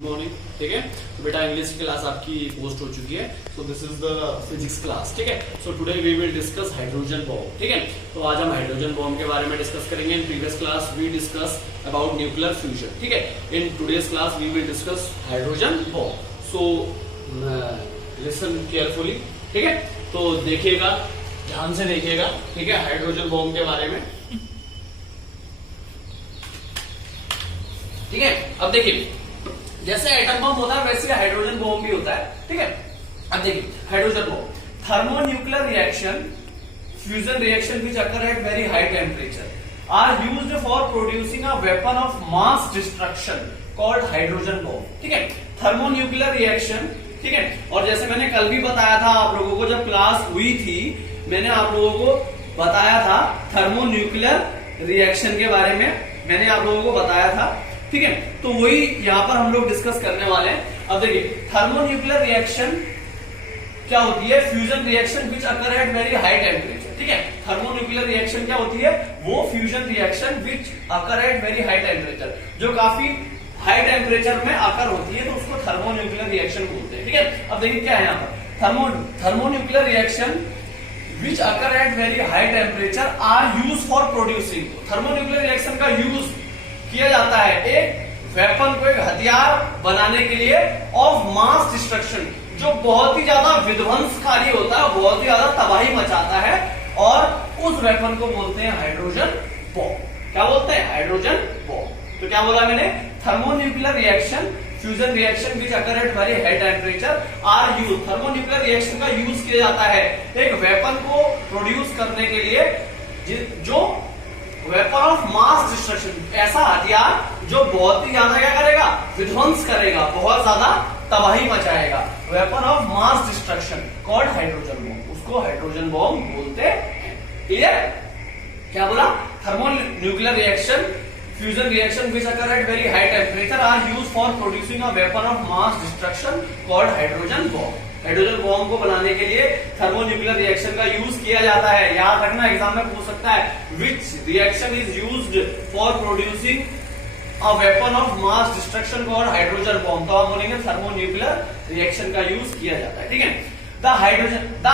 Morning. ठीक है, तो बेटा इंग्लिश की क्लास आपकी पोस्ट हो चुकी है। So this is the physics class. ठीक है, so today we will discuss hydrogen bomb. ठीक है, तो आज हम हाइड्रोजन बॉम्ब के बारे में डिस्कस करेंगे। In previous class we discuss about nuclear fusion. ठीक है, in today's class we will discuss hydrogen bomb. So listen carefully. ठीक है, तो देखिएगा, ध्यान से देखिएगा। ठीक है, हाइड्रोजन बॉम्ब के बारे में। ठीक है, अब देखिए, जैसे एटम बम होता है वैसे हाइड्रोजन बॉम्ब भी होता है। ठीक है, अब देखिए hydrogen bomb thermonuclear reaction fusion reaction which occur at very high temperature are used for producing a weapon of mass destruction called hydrogen bomb. ठीक है, थर्मोन्यूक्लियर रिएक्शन। ठीक है, और जैसे मैंने कल भी बताया था आप लोगों को, जब क्लास हुई थी मैंने आप लोगों को बताया था थर्मोन्यूक्लियर रिएक्शन के बारे में, मैंने आप लोगों को बताया था। ठीक है, तो वही यहां पर हम लोग डिस्कस करने वाले हैं। अब देखिए थर्मोन्यूक्लियर रिएक्शन क्या होती है? Fusion reaction which occur at very high temperature. ठीक है, थर्मोन्यूक्लियर रिएक्शन क्या होती है? वो fusion reaction which occur at very high temperature, जो काफी हाई टेम्परेचर में अकर होती है, तो उसको थर्मोन्यूक्लियर रिएक्शन बोलते हैं। ठीक है, अब देखिए क्या है यहाँ पर, thermonuclear reaction which occur at very high temperature are use for producing. Thermonuclear reaction का यूज किया जाता है एक वेपन को, एक हथियार बनाने के लिए ऑफ मास डिस्ट्रक्शन, जो बहुत ही ज्यादा विध्वंसकारी होता है, बहुत ही ज्यादा तबाही मचाता है, और उस वेपन को बोलते हैं हाइड्रोजन बॉम्ब। क्या बोलते हैं? Hydrogen bomb. तो क्या बोला मैंने? Thermonuclear reaction fusion reaction which occur at very high temperature are use. Thermonuclear reaction का यूज किया जाता है एक वेपन को प्रोड्यूस करने के लिए, जो वेपन ऑफ मास डिस्ट्रक्शन, ऐसा हथियार जो बहुत ही ज्यादा क्या करेगा? विध्वंस करेगा, बहुत ज्यादा तबाही मचाएगा। Weapon of mass destruction called hydrogen bomb, उसको हाइड्रोजन बॉम्ब बोलते हैं। क्लियर? क्या बोला? Thermonuclear reaction fusion reaction which occur at very high temperature are use for producing a weapon of mass destruction called hydrogen bomb. Hydrogen bomb को बनाने के लिए thermonuclear reaction का यूज किया जाता है। याद रखना, एग्जाम में पूछ सकता है which reaction is used for producing a weapon of mass destruction called hydrogen bomb, तो आप बोलेंगे थर्मोन्यूक्लियर रिएक्शन का यूज किया जाता है। ठीक है, the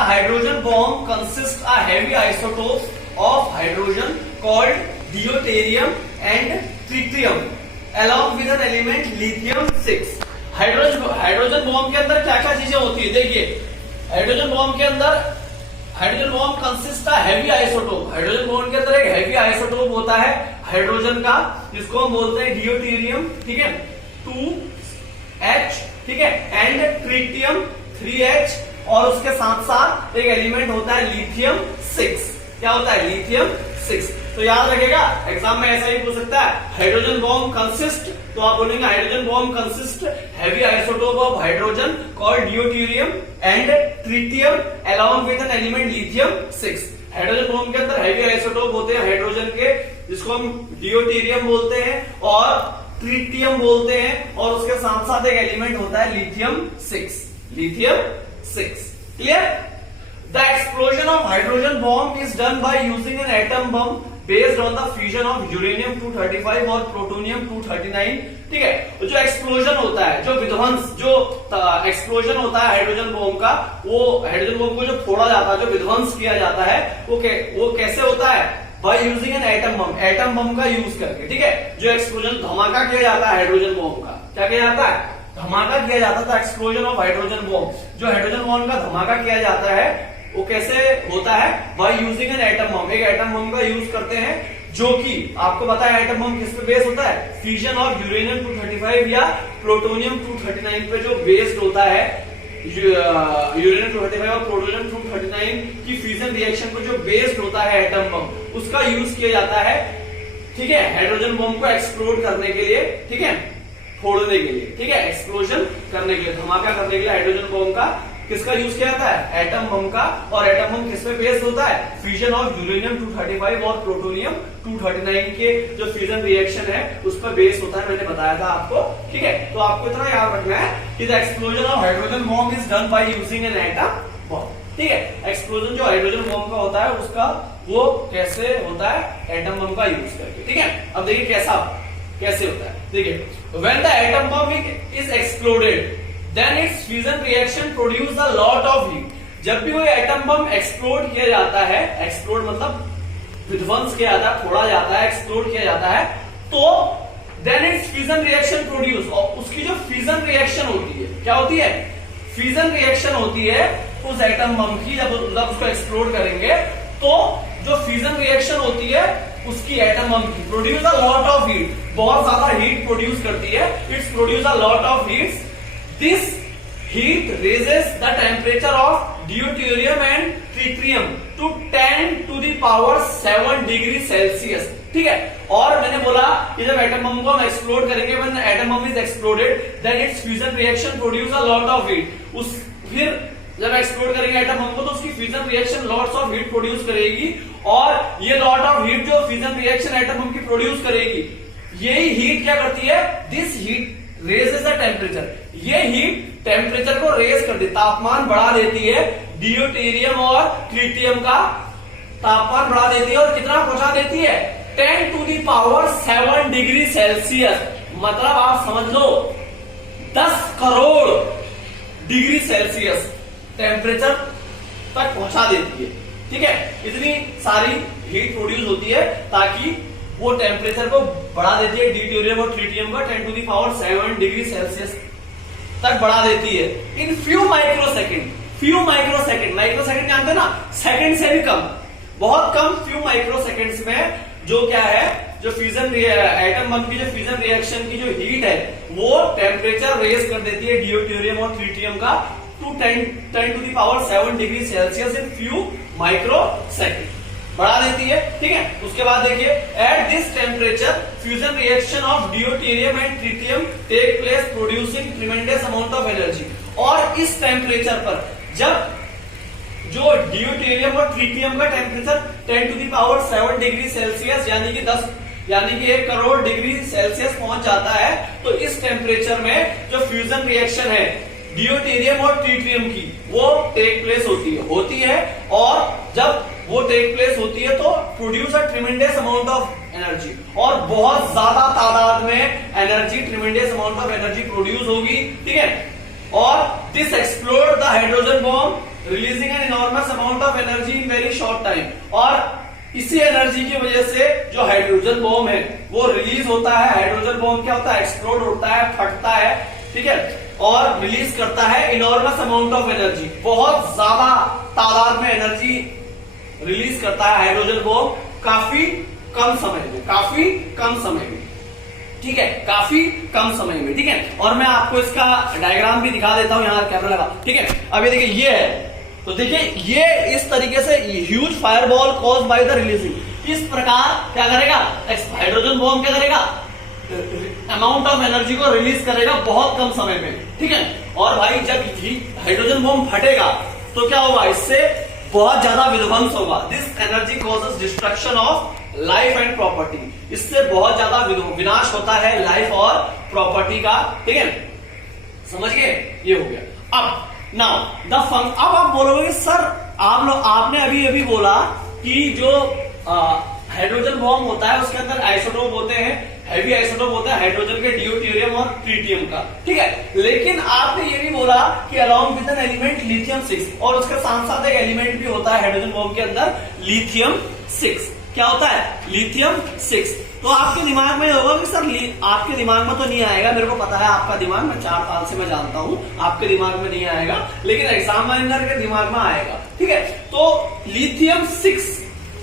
hydrogen bomb consist a heavy isotope of hydrogen called deuterium and tritium along with an element lithium 6। Hydrogen bomb के अंदर क्या क्या चीजें होती है? देखिए, हाइड्रोजन बॉम्ब के अंदर हाइड्रोजन बॉम्ब कंसिस्ट है हैवी आइसोटोप। हाइड्रोजन बॉम्ब के अंदर एक हैवी आइसोटोप होता है हाइड्रोजन का, जिसको हम बोलते हैं डियोटेरियम। ठीक है, 2H। ठीक है, एंड ट्रिटियम 3H, और उसके साथ साथ एक एलिमेंट होता है लिथियम 6। क्या होता है? लिथियम 6। तो याद रखेगा, एग्जाम में ऐसा ही पूछ सकता है, हाइड्रोजन बॉम्ब कंसिस्ट, तो आप बोलेंगे hydrogen bomb consist heavy isotope of hydrogen called deuterium and tritium along with an element lithium 6। Hydrogen bomb के अंदर हैवी आइसोटोप होते हैं हाइड्रोजन के, जिसको हम डियोटेरियम बोलते हैं और ट्रिटियम बोलते हैं, और उसके साथ साथ एक एलिमेंट होता है lithium 6। Lithium 6। Clear? The explosion of hydrogen bomb is done by using an atom bomb based on the fusion of uranium 235 और plutonium 239। ठीक है, तो जो एक्सप्लोजन होता है, जो विध्वंस, जो एक्सप्लोजन होता है हाइड्रोजन बॉम्ब का, वो हाइड्रोजन बॉम्ब को जो फोड़ा जाता है, जो विध्वंस किया जाता है, वो कैसे होता है? By using an atom bomb, atom bomb का यूज करके। ठीक है, जो एक्सप्लोजन धमाका किया जाता है हाइड्रोजन बॉम्ब का, क्या किया जाता है? धमाका किया जाता था, एक्सप्लोजन ऑफ हाइड्रोजन बॉम्ब। जो हाइड्रोजन बॉम्ब का धमाका किया जाता है वो कैसे होता है? By using an atom bomb, एक एटम बम का यूज करते हैं, जो कि आपको पता है एटम बम किस पे बेस्ड होता है? फ्यूजन ऑफ यूरेनियम 235 या प्लूटोनियम 239 पे जो बेस्ड होता है। यूरेनियम 235 और प्लूटोनियम 239 की फ्यूजन रिएक्शन को जो बेस्ड होता है एटम बम, उसका यूज किया जाता है। ठीक है, हाइड्रोजन बम को एक्सप्लोड करने के लिए, ठीक है, फोड़ने के लिए, ठीक है, एक्सप्लोजन करने के लिए, धमाका करने के लिए हाइड्रोजन बम का किसका यूज किया जाता है? एटम बम का। और एटम बम किस पे बेस्ड होता है? फ्यूजन ऑफ यूरेनियम 235 और प्लूटोनियम 239 के जो फ्यूजन रिएक्शन है उस पर बेस्ड होता है, मैंने बताया था आपको। ठीक है, तो आपको इतना याद रखना है कि the explosion of hydrogen bomb is done by using an atom bomb. ठीक है, एक्सप्लोजन जो हाइड्रोजन बॉम्ब का होता है उसका वो कैसे होता है? एटम बम का यूज करके। ठीक है, अब देखिए कैसे होता है। देखिए, when the atom bomb is exploded, then its fusion reaction produce a lot of heat. जब भी कोई एटम बम एक्सप्लोड किया जाता है, एक्सप्लोड मतलब विध्वंस किया जाता है, फोड़ा जाता है, एक्सप्लोड किया जाता है, तो then it's fusion reaction produce, और उसकी जो फ्यूजन रिएक्शन होती है, क्या होती है? फ्यूजन रिएक्शन होती है उस एटम बम की। जब उसको एक्सप्लोड करेंगे तो जो फ्यूजन रिएक्शन होती है उसकी एटम बम की, produce a lot of heat, बहुत ज्यादा हीट प्रोड्यूस करती है। It's produce a lot of heat. This heat raises the temperature of deuterium and tritium to 10 to the power 7 degree Celsius. ठीक है, और मैंने बोला कि जब एटम बम को हम एक्सप्लोड करेंगे, when atom bomb is exploded then its fusion reaction produce a lot of heat। फिर जब एक्सप्लोड करेंगे एटम बम को तो उसकी fusion reaction lots of heat produce करेगी, और ये लॉट ऑफ हीट जो फ्यूजन रिएक्शन एटम बम की प्रोड्यूस करेगी, यही हीट क्या करती है? This heat raises the temperature. ये हीट टेम्परेचर को रेज कर देती, तापमान बढ़ा देती है। ड्यूटेरियम और ट्रिटियम का तापमान बढ़ा देती है, और कितना पहुंचा देती है? 10 to the power 7 degree Celsius. मतलब आप समझ लो 10 करोड़ डिग्री सेल्सियस टेम्परेचर तक पहुंचा देती है। ठीक है, इतनी सारी हीट प्रोड्यूस होती है ताकि वो टेम्परेचर को बढ़ा देती है, ड्यूटेरियम और ट्रिटियम का 10 to the power 7 degree Celsius तक बढ़ा देती है in few microsecond. Few microsecond, microsecond जानते हैं ना, सेकंड से भी कम, बहुत कम, फ्यू माइक्रोसेकंड्स में जो क्या है, जो फ्यूजन एटम बम की जो फ्यूजन रिएक्शन की जो हीट है वो टेम्परेचर रेज कर देती है ड्यूटेरियम और ट्रिटियम का to 10 to the power 7 degree Celsius in few microsecond, बढ़ा देती है। ठीक है, उसके बाद देखिए, at this temperature fusion reaction of deuterium and tritium take place producing tremendous amount of energy. और इस टेम्परेचर पर जब जो ड्यूटेरियम और ट्रिटियम का temperature 10 to the power 7 degree Celsius यानी कि 1 करोड़ डिग्री सेल्सियस पहुंच जाता है, तो इस टेम्परेचर में जो फ्यूजन रिएक्शन है ड्यूटेरियम और ट्रिटियम की वो टेक प्लेस होती है, और जब वो टेक प्लेस होती है तो produce a tremendous amount of energy, और बहुत ज्यादा तादाद में energy, tremendous amount of energy produce होगी। ठीक है, और this explode the hydrogen bomb releasing an enormous amount of energy in very short time. और इसी एनर्जी की वजह से जो हाइड्रोजन बॉम्ब है वो रिलीज होता है। हाइड्रोजन बॉम्ब क्या होता है? एक्सप्लोड होता है, फटता है, ठीक है, और रिलीज करता है इनॉर्मस अमाउंट ऑफ एनर्जी, बहुत ज्यादा तादाद में एनर्जी रिलीज करता है हाइड्रोजन बॉम्ब काफी कम समय में। ठीक है, काफी कम समय में। ठीक है, और मैं आपको इसका डायग्राम भी दिखा देता हूं, यहां कैमरा लगा। ठीक है, अब ये देखिए, ये है, तो देखिए ये इस तरीके से huge fireball cause by the releasing, इस प्रकार क्या करेगा? हाइड्रोजन बॉम्ब क्या करेगा? अमाउंट ऑफ एनर्जी को रिलीज करेगा बहुत कम समय में। ठीक है, और भाई जब हाइड्रोजन बॉम्ब फटेगा तो क्या होगा? इससे बहुत ज्यादा विध्वंस होगा। This energy causes destruction of life and property, इससे बहुत ज्यादा विनाश होता है लाइफ और प्रॉपर्टी का। ठीक है, समझ गए? ये हो गया। अब नाउ अब आप बोलोगे सर आपने अभी बोला कि जो हाइड्रोजन बॉम्ब होता है उसके अंदर आइसोटोप होते हैं, हैवी आइसोटोप होता है हाइड्रोजन के, ड्यूटेरियम और ट्रिटियम का। ठीक है, लेकिन आपने ये भी बोला कि along with an element lithium 6, और उसके साथ साथ एक एलिमेंट भी होता है हाइड्रोजन बॉम्ब के अंदर, लिथियम 6। क्या होता है? लिथियम 6। तो आपके दिमाग में होगा कि सर आपके दिमाग में तो नहीं आएगा, मेरे को पता है आपका दिमाग, मैं 4 साल से मैं जानता हूं आपके दिमाग में नहीं आएगा, लेकिन एग्जामिनर के दिमाग में आएगा। ठीक है, तो लिथियम 6,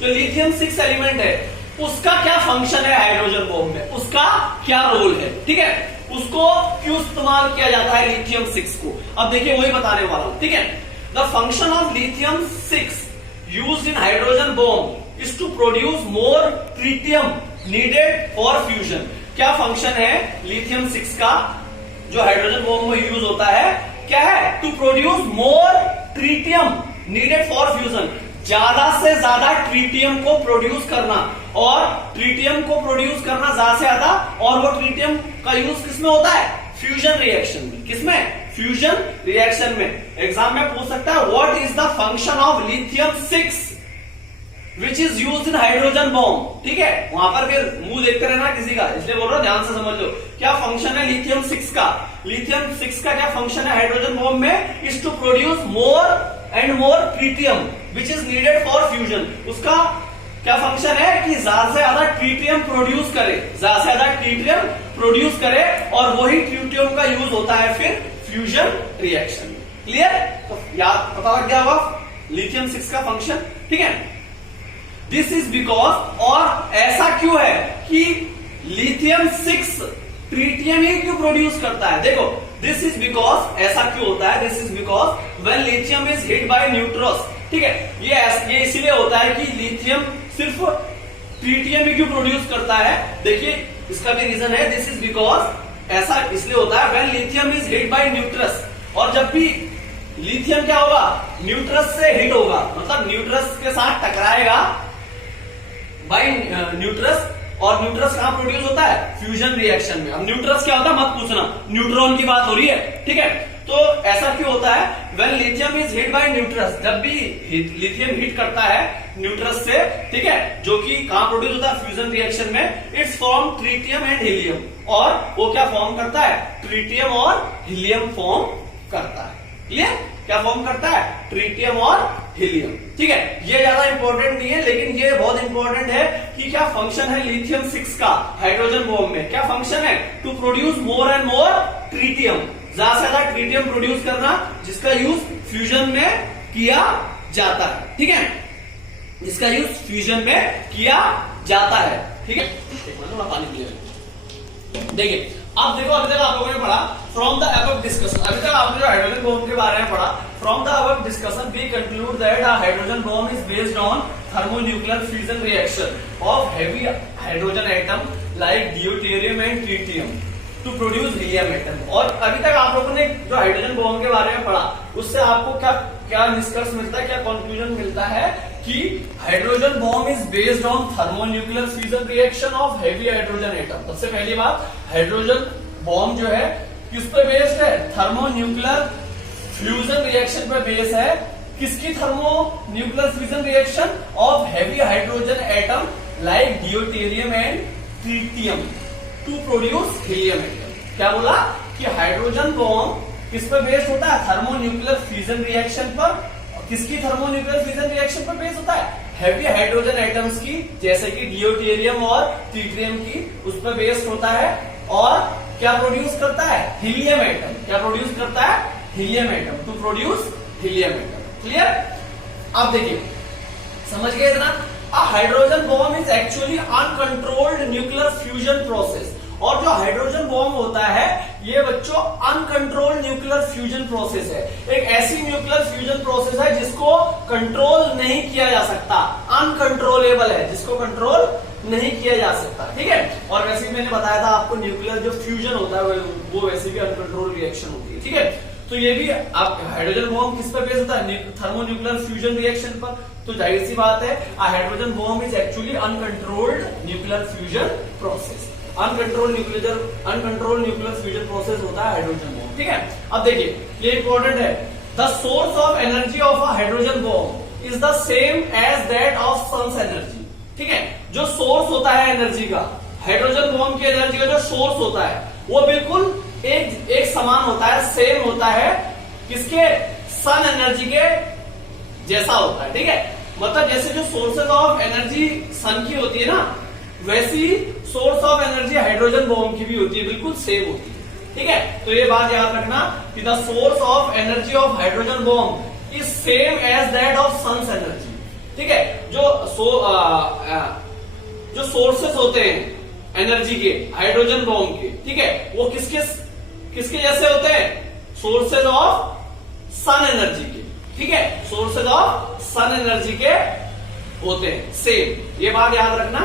जो लिथियम 6 एलिमेंट है उसका क्या फंक्शन है हाइड्रोजन बॉम्ब में, उसका क्या रोल है? ठीक है, उसको क्यों इस्तेमाल किया जाता है लिथियम 6 को? अब देखिए वही बताने वाला हूं। ठीक है, the function of lithium 6 used in hydrogen bomb is to produce more tritium needed for fusion। क्या फंक्शन है लिथियम 6 का जो हाइड्रोजन बॉम्ब में यूज होता है? क्या है? To produce more tritium needed for fusion, ज्यादा से ज्यादा ट्रिटियम को प्रोड्यूस करना, और ट्रिटियम को प्रोड्यूस करना ज्यादा से ज्यादा, और वो ट्रिटियम का यूज किसमें होता है? फ्यूजन रिएक्शन में। किसमें? फ्यूजन रिएक्शन में। एग्जाम में पूछ सकता है what is the function of lithium 6? Which is use in hydrogen bomb. ठीक है, वहां पर फिर मुंह देखते रहना किसी का, इसलिए बोल रहा हूं ध्यान से समझ लो। क्या फंक्शन है लिथियम 6 का? लिथियम 6 का क्या फंक्शन है हाइड्रोजन बॉम्ब में? Is to produce more and more tritium which is needed for fusion. उसका क्या फंक्शन है कि ज्यादा से ज्यादा ट्रिटियम प्रोड्यूस करे, ज्यादा से ज्यादा ट्रिटियम प्रोड्यूस करे, और वही ट्रिटियम का यूज होता है फिर फ्यूजन रिएक्शन में। क्लियर? तो याद पता लग गया होगा लिथियम 6 का फंक्शन। ठीक है, दिस इज बिकॉज, और ऐसा क्यों है कि लिथियम 6 ट्रिटियम ही क्यों प्रोड्यूस करता है? देखो, दिस इज बिकॉज, ऐसा क्यों होता है? This is because when lithium is hit bye neutrons. ठीक है, ये इसीलिए होता है कि लिथियम सिर्फ ट्रिटियम ही क्यों प्रोड्यूस करता है। देखिए इसका भी रीजन है, दिस इज बिकॉज, ऐसा इसलिए होता है when lithium is hit by neutrons, और जब भी लिथियम क्या होगा? न्यूट्रस से हिट होगा, मतलब न्यूट्रस के साथ टकराएगा बाय न्यूट्रस, और न्यूट्रस कहां प्रोड्यूस होता है? फ्यूजन रिएक्शन में। अब न्यूट्रस क्या होता है मत पूछना, न्यूट्रॉन की बात हो रही है। ठीक है, तो ऐसा क्यों होता है? When lithium is hit by neutrons, जब भी लिथियम हिट करता है न्यूट्रस से, ठीक है, जो कि कहां प्रोड्यूस होता है? फ्यूजन रिएक्शन में। It's form tritium and helium, और वो क्या फॉर्म करता है? ट्रिटियम और हीलियम फॉर्म करता है। क्लियर? क्या फॉर्म करता है? ट्रिटियम और हीलियम। ठीक है, ये ज्यादा इंपॉर्टेंट नहीं है, लेकिन ये बहुत इंपॉर्टेंट है कि क्या फंक्शन है लिथियम 6 का हाइड्रोजन बॉम्ब में। क्या फंक्शन है? To produce more and more tritium, ज्यादा से ज्यादा ट्रिटियम प्रोड्यूस करना, जिसका यूज फ्यूजन में किया जाता है। ठीक है, जिसका यूज फ्यूजन में किया जाता है। ठीक है, थोड़ा पानी पी लें। देखिए, अब देखो, अभी तक आप लोगों ने पढ़ा फ्रॉम द अबव डिस्कशन, अभी तक आपने जो हाइड्रोजन बॉम्ब के बारे में पढ़ा, from the above discussion we conclude that a hydrogen bomb is based on thermonuclear fusion reaction of heavy hydrogen atom like deuterium and tritium to produce helium atom. और अभी तक आप लोगों ने जो हाइड्रोजन बॉम्ब के बारे में पढ़ा, उससे आपको क्या क्या निष्कर्ष मिलता है, क्या कंक्लूजन मिलता है कि hydrogen bomb is based on thermonuclear fusion reaction of heavy hydrogen atom. सबसे पहली बात, हाइड्रोजन बॉम्ब जो है किस पे बेस्ड है? थर्मोन्यूक्लियर फ्यूजन रिएक्शन पे बेस है। किसकी thermonuclear fusion reaction? Of heavy hydrogen atom like deuterium and tritium to produce helium atom. क्या बोला कि हाइड्रोजन बॉम्ब किस पे बेस्ड होता है? थर्मोन्यूक्लियर फ्यूजन रिएक्शन पर। किसकी थर्मोन्यूक्लियर फ्यूजन रिएक्शन पर बेस्ड होता है? हेवी हाइड्रोजन एटम्स की, जैसे कि ड्यूटेरियम और ट्रिटियम की, उस पर बेस्ड होता है। और क्या प्रोड्यूस करता है? Helium atom. क्या प्रोड्यूस करता है? Helium atom, to produce helium atom. Clear? अब देखिए, समझ गए इतना? A hydrogen bomb is actually uncontrolled nuclear fusion process। और जो हाइड्रोजन बॉम्ब होता है ये बच्चों अनकंट्रोल्ड न्यूक्लियर फ्यूजन प्रोसेस है। एक ऐसी न्यूक्लियर फ्यूजन प्रोसेस है जिसको कंट्रोल नहीं किया जा सकता, अनकंट्रोलेबल है, जिसको कंट्रोल नहीं किया जा सकता। ठीक है, और वैसे भी मैंने बताया था आपको नियूक्लियर जो फ्यूजन होता है वो वैसे भी अनकंट्रोल रिएक्शन होती है। ठीक है, तो ये भी आप हाइड्रोजन बॉम्ब किस पर बेस होता है? थर्मोन्यूक्लियर फ्यूजन रिएक्शन पर। तो जाहिर सी बात है hydrogen bomb is actually uncontrolled nuclear fusion process. Uncontrol nuclear fusion process होता है हाइड्रोजन बॉम्ब। ठीक है, अब देखिए ये इंपॉर्टेंट है, the source of energy of a hydrogen bomb is the same as that of sun's energy. ठीक है, जो सोर्स होता है एनर्जी का, हाइड्रोजन बॉम्ब की एनर्जी का जो सोर्स होता है वो बिल्कुल एक समान होता है, सेम होता है, किसके? सन एनर्जी के जैसा होता है। ठीक है, मतलब जैसे जो सोर्सेज ऑफ एनर्जी सन की होती है ना, वैसी source of energy hydrogen bomb की भी होती है, बिल्कुल सेम होती है। ठीक है, तो ये बात याद रखना कि the source of energy of hydrogen bomb is same as that of sun's energy. ठीक है, जो सोर्सेस होते हैं एनर्जी के हाइड्रोजन बॉम्ब के, ठीक है, वो किसके जैसे होते हैं? सोर्सेज ऑफ सन एनर्जी के। ठीक है, सोर्सेज ऑफ सन एनर्जी के होते हैं, सेम। ये बात याद रखना।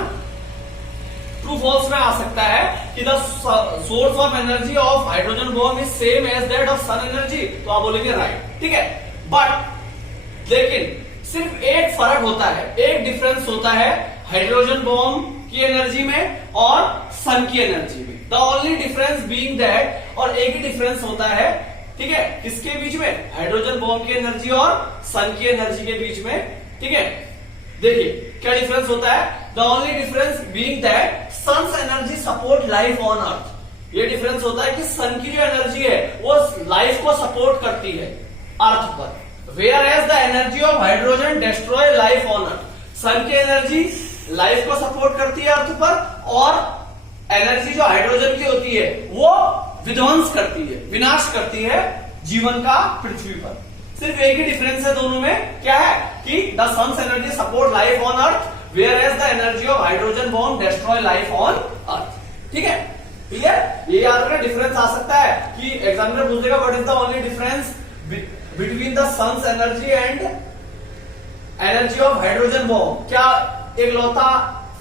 ट्रू फॉल्स में आ सकता है कि the source of energy of hydrogen bomb is same as that of sun energy, तो आप बोलेंगे राइट। ठीक है, बट लेकिन सिर्फ एक फर्क होता है, एक डिफरेंस होता है हाइड्रोजन बॉम्ब की एनर्जी में और सन की एनर्जी में। The only difference being that, और एक ही डिफरेंस होता है, ठीक है, किसके बीच में? हाइड्रोजन बॉम्ब की एनर्जी और सन की एनर्जी के बीच में। ठीक है, देखिए क्या डिफरेंस होता है, the only difference being that sun's energy support life on earth. ये डिफरेंस होता है कि सन की जो एनर्जी है वो लाइफ को सपोर्ट करती है अर्थ पर, whereas the energy of hydrogen destroy life on earth. Sun की एनर्जी लाइफ को सपोर्ट करती है अर्थ पर, और एनर्जी जो हाइड्रोजन की होती है वो विध्वंस करती है, विनाश करती है जीवन का पृथ्वी पर। सिर्फ एक ही डिफरेंस है दोनों में, क्या है कि the sun's energy support life on earth, whereas the energy of hydrogen bomb destroy life on earth. ठीक है, क्लियर? ये याद रखना, डिफरेंस आ सकता है कि एग्जामिनर पूछेगा what is the only difference between the sun's energy and energy of hydrogen bomb. क्या एक लौता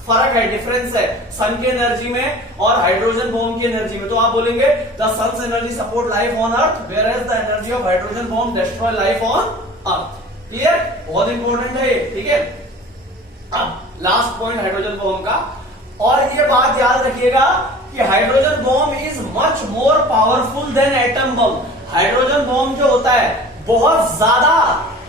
फर्क है, डिफरेंस है सन की एनर्जी में और हाइड्रोजन बॉम्ब की एनर्जी में? तो आप बोलेंगे the sun's energy support life on earth, whereas the energy of hydrogen bomb destroy life on earth. Clear? बहुत इंपॉर्टेंट है ये। ठीक है, अब लास्ट पॉइंट हाइड्रोजन बॉम्ब का, और ये बात याद रखिएगा कि hydrogen bomb is much more powerful than atom bomb. Hydrogen bomb जो होता है बहुत ज्यादा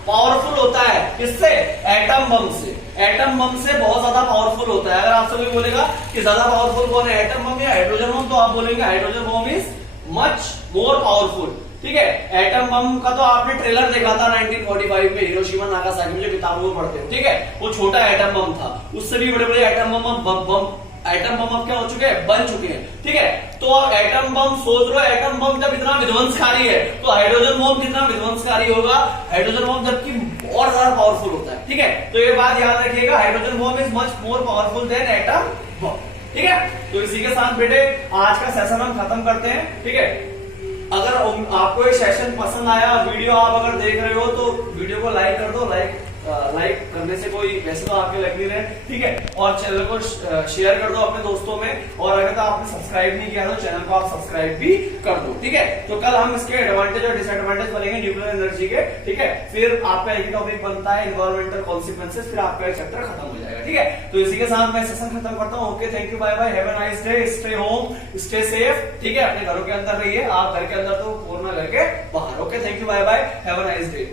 पावरफुल होता है, किससे? एटम बम से। एटम बम से बहुत ज्यादा पावरफुल होता है। अगर आपसे कोई बोलेगा कि ज्यादा पावरफुल कौन है, एटम बम या हाइड्रोजन बम, तो आप बोलेंगे hydrogen bomb is much more powerful. ठीक है, एटम बम का तो आपने ट्रेलर देखा था 1945 में, हिरोशिमा नागासाकी में, जो किताबों में पढ़ते हो। ठीक है, वो छोटा एटम बम था, उससे भी बड़े बड़े एटम बम एटम बम अब क्या हो चुके हैं, बन चुके हैं। ठीक है, तो अब एटम बम सोच लो, एटम बम जब इतना विध्वंसकारी है तो हाइड्रोजन बम कितना विध्वंसकारी होगा? हाइड्रोजन बम जबकि और ज्यादा पावरफुल होता है। ठीक है, तो ये बात याद रखिएगा, hydrogen bomb is much more powerful than atom bomb. ठीक है, तो इसी के साथ बेटे आज का सेशन हम खत्म करते हैं। ठीक है, अगर आपको ये सेशन पसंद आया, वीडियो आप अगर देख रहे हो तो वीडियो को लाइक कर दो। लाइक करने से कोई वैसे तो आपके लग नहीं रहे। ठीक है, और चैनल को शेयर कर दो अपने दोस्तों में, और अगर तो आपने सब्सक्राइब नहीं किया तो चैनल को आप सब्सक्राइब भी कर दो। ठीक है, तो कल हम इसके एडवांटेज और डिसएडवांटेज बनेंगे न्यूक्लियर एनर्जी के। ठीक है, फिर आपका एक टॉपिक बनता है एनवायरमेंटल कॉन्सिक्वेंसेस, फिर आपका एक चैप्टर खत्म हो जाएगा। ठीक है, तो इसी के साथ मैं सेशन खत्म करता हूँ। Okay, thank you, bye bye, have a nice day, stay home, stay safe. ठीक है, अपने घरों के अंदर रहिए, आप घर के अंदर तो कोरोना घर के बाहर। Okay, thank you, bye bye, have a nice day.